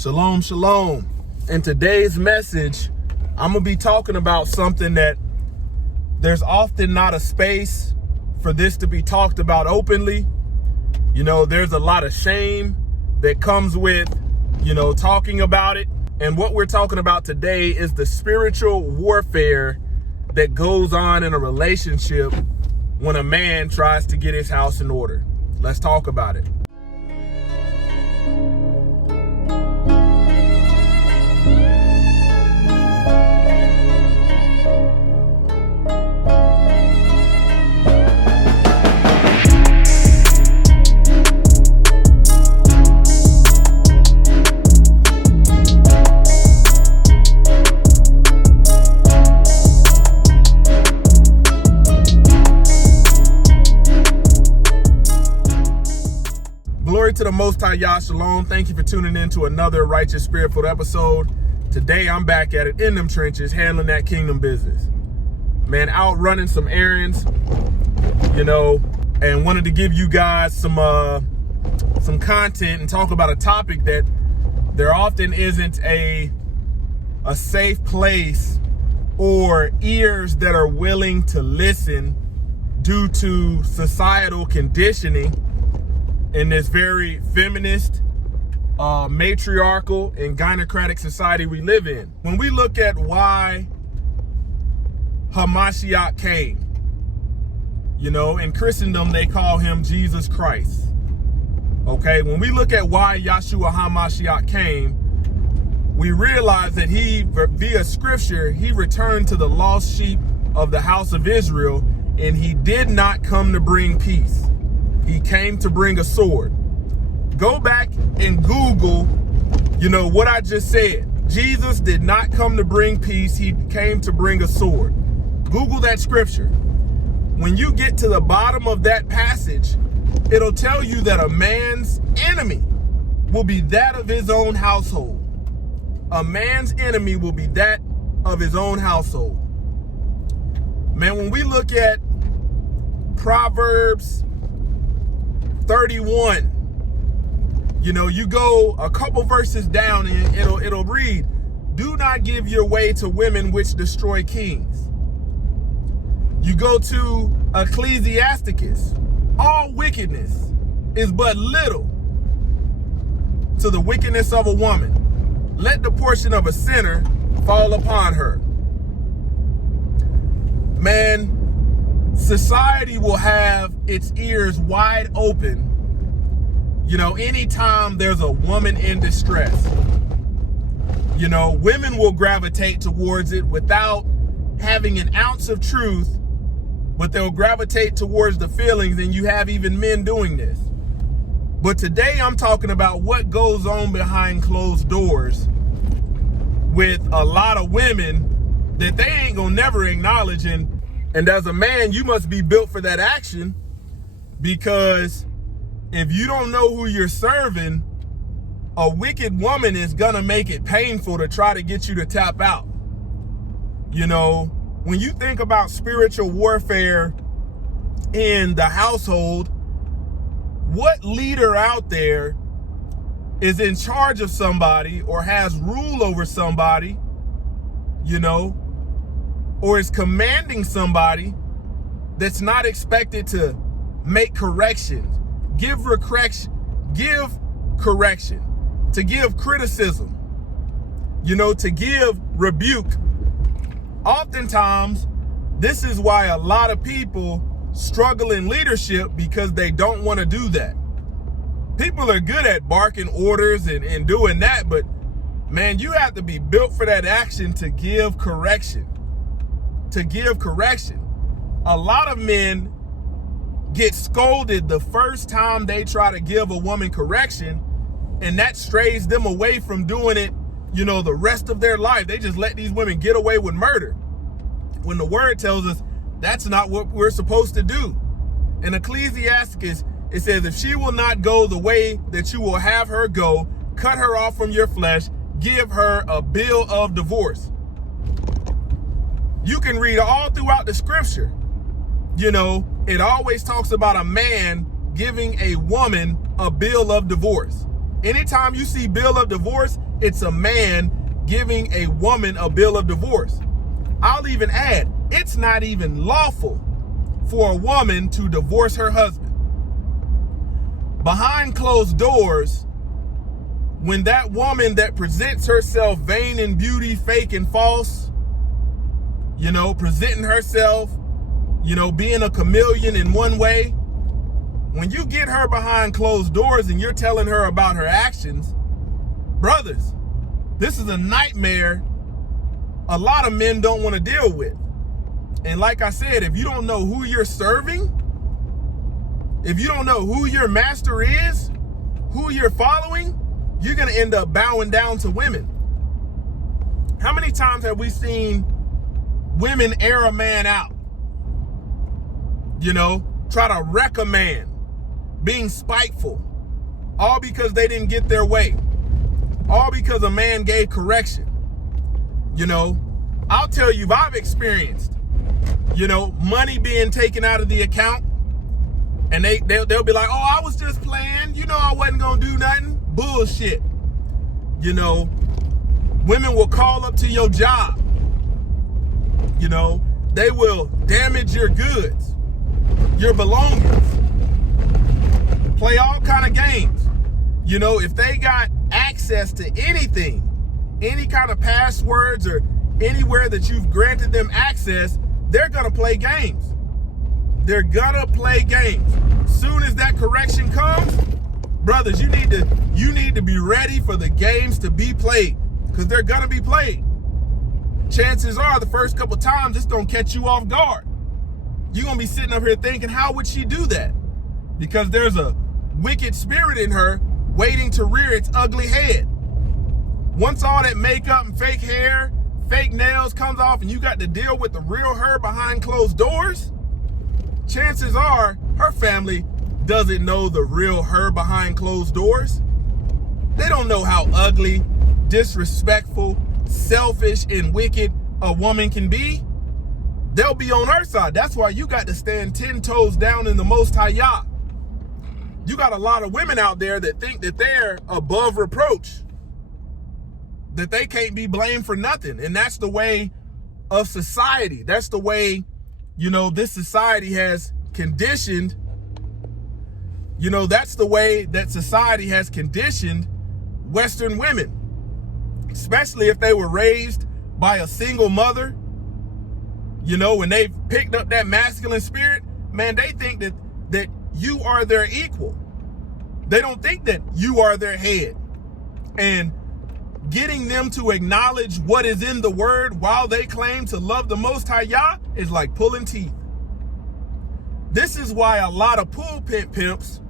Shalom, shalom. In today's message, I'm going to be talking about something that there's often not a space for this to be talked about openly. You know, there's a lot of shame that comes with, talking about it. And what we're talking about today is the spiritual warfare that goes on in a relationship when a man tries to get his house in order. Let's talk about it. Glory to the Most High, YAH Shalom. Thank you for tuning in to another Righteous Spirit-filled episode. Today, I'm back at it in them trenches, handling that kingdom business. Man, out running some errands, and wanted to give you guys some content and talk about a topic that there often isn't a safe place or ears that are willing to listen due to societal conditioning in this very feminist, matriarchal, and gynocratic society we live in. When we look at why HaMashiach came, in Christendom, they call him Jesus Christ. Okay, when we look at why Yahshua HaMashiach came, we realize that he, via scripture, he returned to the lost sheep of the house of Israel, and he did not come to bring peace. He came to bring a sword. Go back and Google, what I just said. Jesus did not come to bring peace. He came to bring a sword. Google that scripture. When you get to the bottom of that passage, it'll tell you that a man's enemy will be that of his own household. A man's enemy will be that of his own household. Man, when we look at Proverbs 31, you go a couple verses down and it'll read, "Do not give your way to women which destroy kings." You go to Ecclesiasticus, "All wickedness is but little to the wickedness of a woman. Let the portion of a sinner fall upon her." Man, society will have its ears wide open, anytime there's a woman in distress. Women will gravitate towards it without having an ounce of truth, but they'll gravitate towards the feelings, and you have even men doing this. But today I'm talking about what goes on behind closed doors with a lot of women that they ain't gonna never acknowledge. And as a man, you must be built for that action, because if you don't know who you're serving, a wicked woman is gonna make it painful to try to get you to tap out. When you think about spiritual warfare in the household, what leader out there is in charge of somebody or has rule over somebody, or is commanding somebody that's not expected to make corrections, give correction, to give criticism, to give rebuke. Oftentimes, this is why a lot of people struggle in leadership, because they don't want to do that. People are good at barking orders and doing that, but man, you have to be built for that action to give correction. A lot of men get scolded the first time they try to give a woman correction, and that strays them away from doing it, the rest of their life. They just let these women get away with murder, when the word tells us that's not what we're supposed to do. In Ecclesiasticus, it says, "If she will not go the way that you will have her go, cut her off from your flesh, give her a bill of divorce." You can read all throughout the scripture. It always talks about a man giving a woman a bill of divorce. Anytime you see bill of divorce, it's a man giving a woman a bill of divorce. I'll even add, it's not even lawful for a woman to divorce her husband. Behind closed doors, when that woman that presents herself vain in beauty, fake and false, presenting herself, being a chameleon in one way, when you get her behind closed doors and you're telling her about her actions, brothers, this is a nightmare a lot of men don't want to deal with. And like I said, if you don't know who you're serving, if you don't know who your master is, who you're following, you're going to end up bowing down to women. How many times have we seen women air a man out? Try to wreck a man, being spiteful, all because they didn't get their way, all because a man gave correction. I'll tell you, I've experienced, money being taken out of the account, and they'll be like, oh, I was just playing, I wasn't gonna do nothing. Bullshit. Women will call up to your job. They will damage your goods, your belongings, play all kind of games. If they got access to anything, any kind of passwords or anywhere that you've granted them access, they're gonna play games. They're gonna play games. Soon as that correction comes, brothers, you need to be ready for the games to be played, because they're gonna be played. Chances are the first couple times it's gonna catch you off guard. You're gonna be sitting up here thinking, how would she do that? Because there's a wicked spirit in her waiting to rear its ugly head. Once all that makeup and fake hair, fake nails comes off and you got to deal with the real her behind closed doors, chances are her family doesn't know the real her behind closed doors. They don't know how ugly, disrespectful, selfish, and wicked a woman can be. They'll be on her side. That's why you got to stand 10 toes down in the Most High YAH. You got a lot of women out there that think that they're above reproach, that they can't be blamed for nothing. And that's the way of society. That's the way, this society has conditioned, that's the way that society has conditioned Western women, especially if they were raised by a single mother, when they've picked up that masculine spirit, man, they think that you are their equal. They don't think that you are their head. And getting them to acknowledge what is in the word while they claim to love the Most High YAH is like pulling teeth. This is why a lot of pulpit pimps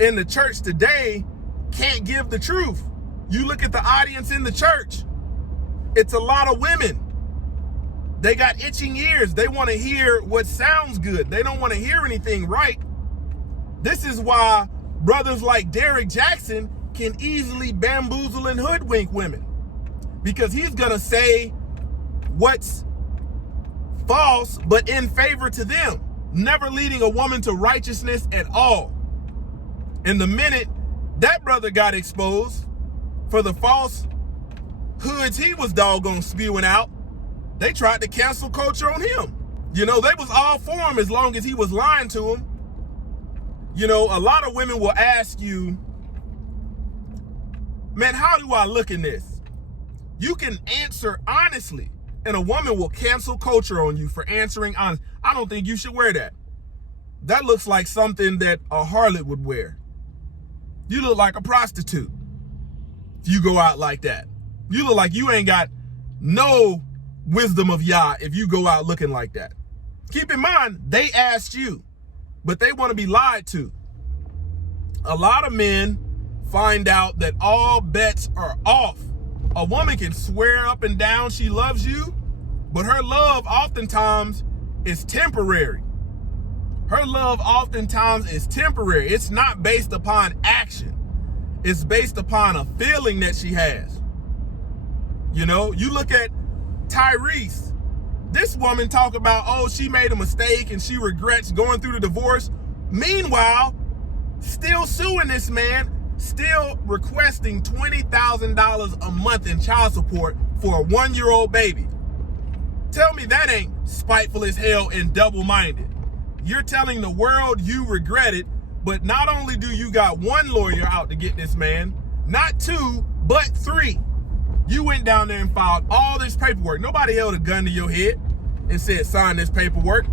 in the church today can't give the truth. You look at the audience in the church, it's a lot of women. They got itching ears. They want to hear what sounds good. They don't want to hear anything right. This is why brothers like Derrick Jackson can easily bamboozle and hoodwink women, because he's going to say what's false but in favor to them, never leading a woman to righteousness at all. And the minute that brother got exposed for the false hoods he was doggone spewing out, they tried to cancel culture on him. They was all for him as long as he was lying to them. A lot of women will ask you, man, how do I look in this? You can answer honestly, and a woman will cancel culture on you for answering honest. I don't think you should wear that. That looks like something that a harlot would wear. You look like a prostitute if you go out like that. You look like you ain't got no wisdom of YAH if you go out looking like that. Keep in mind, they asked you, but they want to be lied to. A lot of men find out that all bets are off. A woman can swear up and down she loves you, but her love oftentimes is temporary. Her love oftentimes is temporary. It's not based upon action. It's based upon a feeling that she has. You look at Tyrese. This woman talk about, oh, she made a mistake and she regrets going through the divorce. Meanwhile, still suing this man still requesting $20,000 a month in child support for a 1-year-old baby. Tell me that ain't spiteful as hell and double-minded. You're telling the world you regret it, but not only do you got one lawyer out to get this man, not 2, but 3. You went down there and filed all this paperwork. Nobody held a gun to your head and said, sign this paperwork.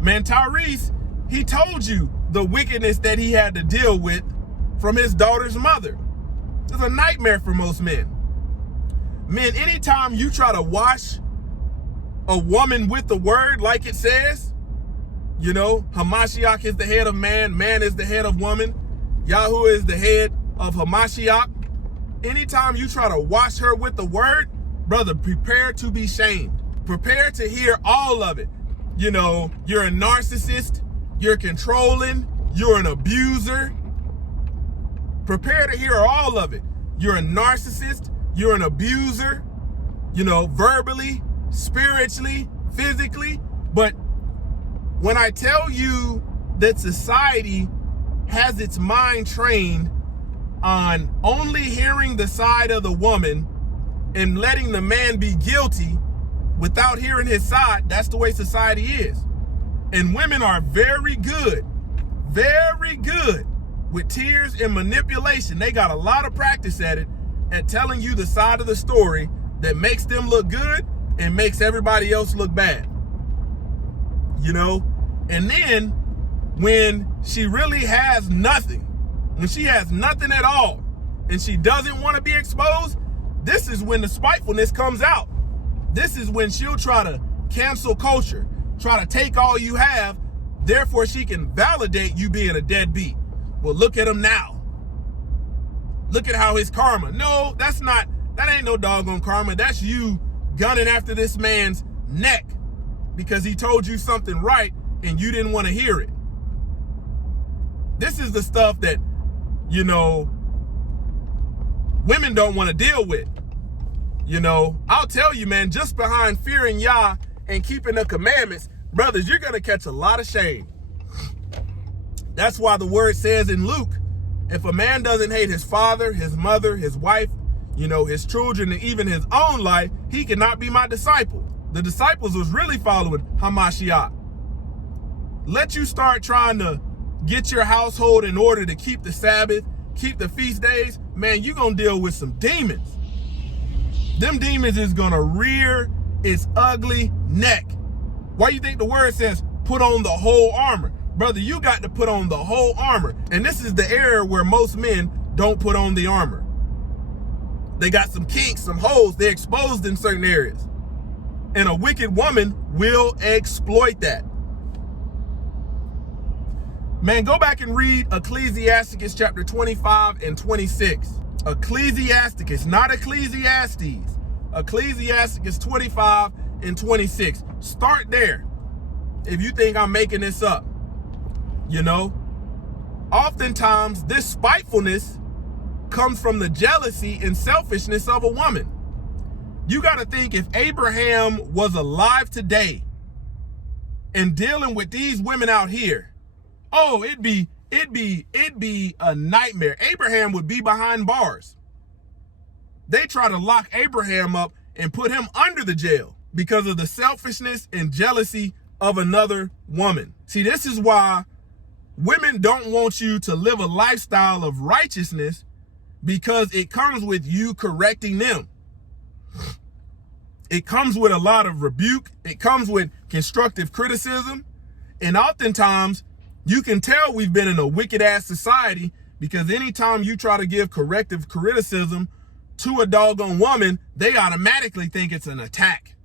Man, Tyrese, he told you the wickedness that he had to deal with from his daughter's mother. It's a nightmare for most men. Men, anytime you try to wash a woman with the word like it says, you know, Hamashiach is the head of man, man is the head of woman, Yahuwah is the head of Hamashiach. Anytime you try to wash her with the word, brother, prepare to be shamed. Prepare to hear all of it. You know, you're a narcissist, you're controlling, you're an abuser. Prepare to hear all of it. You're a narcissist, you're an abuser, you know, verbally, spiritually, physically. But when I tell you that society has its mind trained on only hearing the side of the woman and letting the man be guilty without hearing his side, that's the way society is. And women are very good with tears and manipulation. They got a lot of practice at it, at telling you the side of the story that makes them look good and makes everybody else look bad. You know? And then when she really has nothing, when she has nothing at all, and she doesn't want to be exposed, this is when the spitefulness comes out. This is when she'll try to cancel culture, try to take all you have, therefore she can validate you being a deadbeat. Well, look at him now. Look at how his karma. No, that ain't no doggone karma. That's you gunning after this man's neck because he told you something right and you didn't want to hear it. This is the stuff that, you know, women don't want to deal with. You know, I'll tell you, man, just behind fearing Yah and keeping the commandments, brothers, you're going to catch a lot of shame. That's why the word says in Luke, if a man doesn't hate his father, his mother, his wife, you know, his children, and even his own life, he cannot be my disciple. The disciples was really following Hamashiach. Let you start trying to get your household in order to keep the Sabbath, keep the feast days, man, you're going to deal with some demons. Them demons is going to rear its ugly neck. Why you think the word says, put on the whole armor? Brother, you got to put on the whole armor. And this is the error where most men don't put on the armor. They got some kinks, some holes, they're exposed in certain areas. And a wicked woman will exploit that. Man, go back and read Ecclesiasticus chapter 25 and 26. Ecclesiasticus, not Ecclesiastes. Ecclesiasticus 25 and 26. Start there if you think I'm making this up. You know, oftentimes this spitefulness comes from the jealousy and selfishness of a woman. You got to think, if Abraham was alive today and dealing with these women out here, oh, it'd be a nightmare. Abraham would be behind bars. They try to lock Abraham up and put him under the jail because of the selfishness and jealousy of another woman. See, this is why women don't want you to live a lifestyle of righteousness, because it comes with you correcting them. It comes with a lot of rebuke. It comes with constructive criticism. And oftentimes, you can tell we've been in a wicked-ass society because anytime you try to give corrective criticism to a doggone woman, they automatically think it's an attack.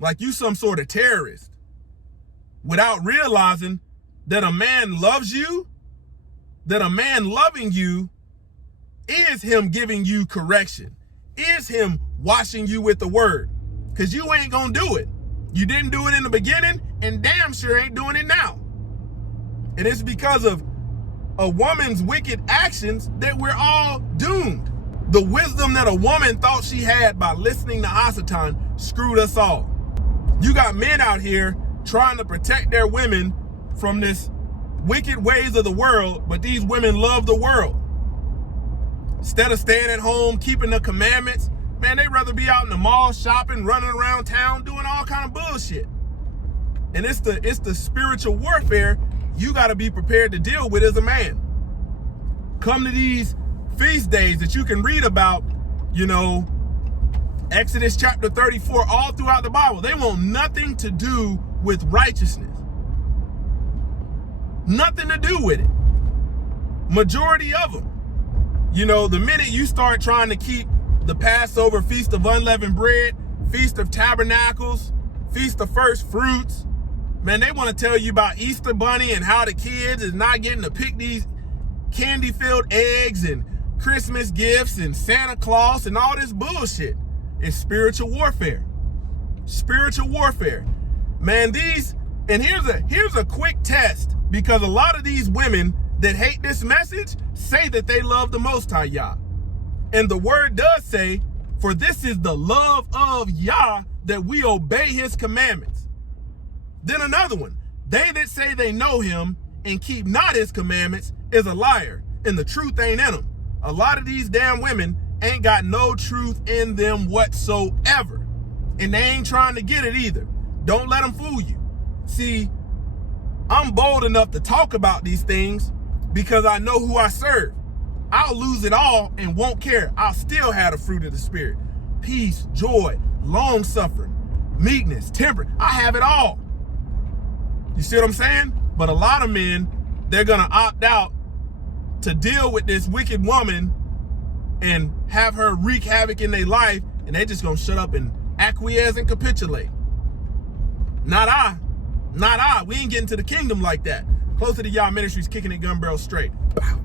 Like you some sort of terrorist. Without realizing that a man loves you, that a man loving you is him giving you correction, is him washing you with the word. Because you ain't going to do it. You didn't do it in the beginning, and damn sure ain't doing it now. And it's because of a woman's wicked actions that we're all doomed. The wisdom that a woman thought she had by listening to Hasatan screwed us all. You got men out here trying to protect their women from this wicked ways of the world, but these women love the world. Instead of staying at home, keeping the commandments, man, they'd rather be out in the mall shopping, running around town, doing all kind of bullshit. And it's the spiritual warfare you got to be prepared to deal with as a man. Come to these feast days that you can read about, you know, Exodus chapter 34, all throughout the Bible. They want nothing to do with righteousness. Nothing to do with it. Majority of them. You know, the minute you start trying to keep the Passover, Feast of Unleavened Bread, Feast of Tabernacles, Feast of First Fruits, man, they want to tell you about Easter Bunny and how the kids is not getting to pick these candy-filled eggs and Christmas gifts and Santa Claus and all this bullshit. It's spiritual warfare. Spiritual warfare. Man, and here's a quick test, because a lot of these women that hate this message say that they love the Most High Yah. And the word does say, for this is the love of Yah, that we obey his commandments. Then another one, they that say they know him and keep not his commandments is a liar, and the truth ain't in them. A lot of these damn women ain't got no truth in them whatsoever. And they ain't trying to get it either. Don't let them fool you. See, I'm bold enough to talk about these things because I know who I serve. I'll lose it all and won't care. I'll still have the fruit of the Spirit. Peace, joy, long-suffering, meekness, temperance. I have it all. You see what I'm saying? But a lot of men, they're going to opt out to deal with this wicked woman and have her wreak havoc in their life, and they just going to shut up and acquiesce and capitulate. Not I. Not I. We ain't getting to the kingdom like that. Closer to YAH Ministries, kicking it gun barrel straight. Bow.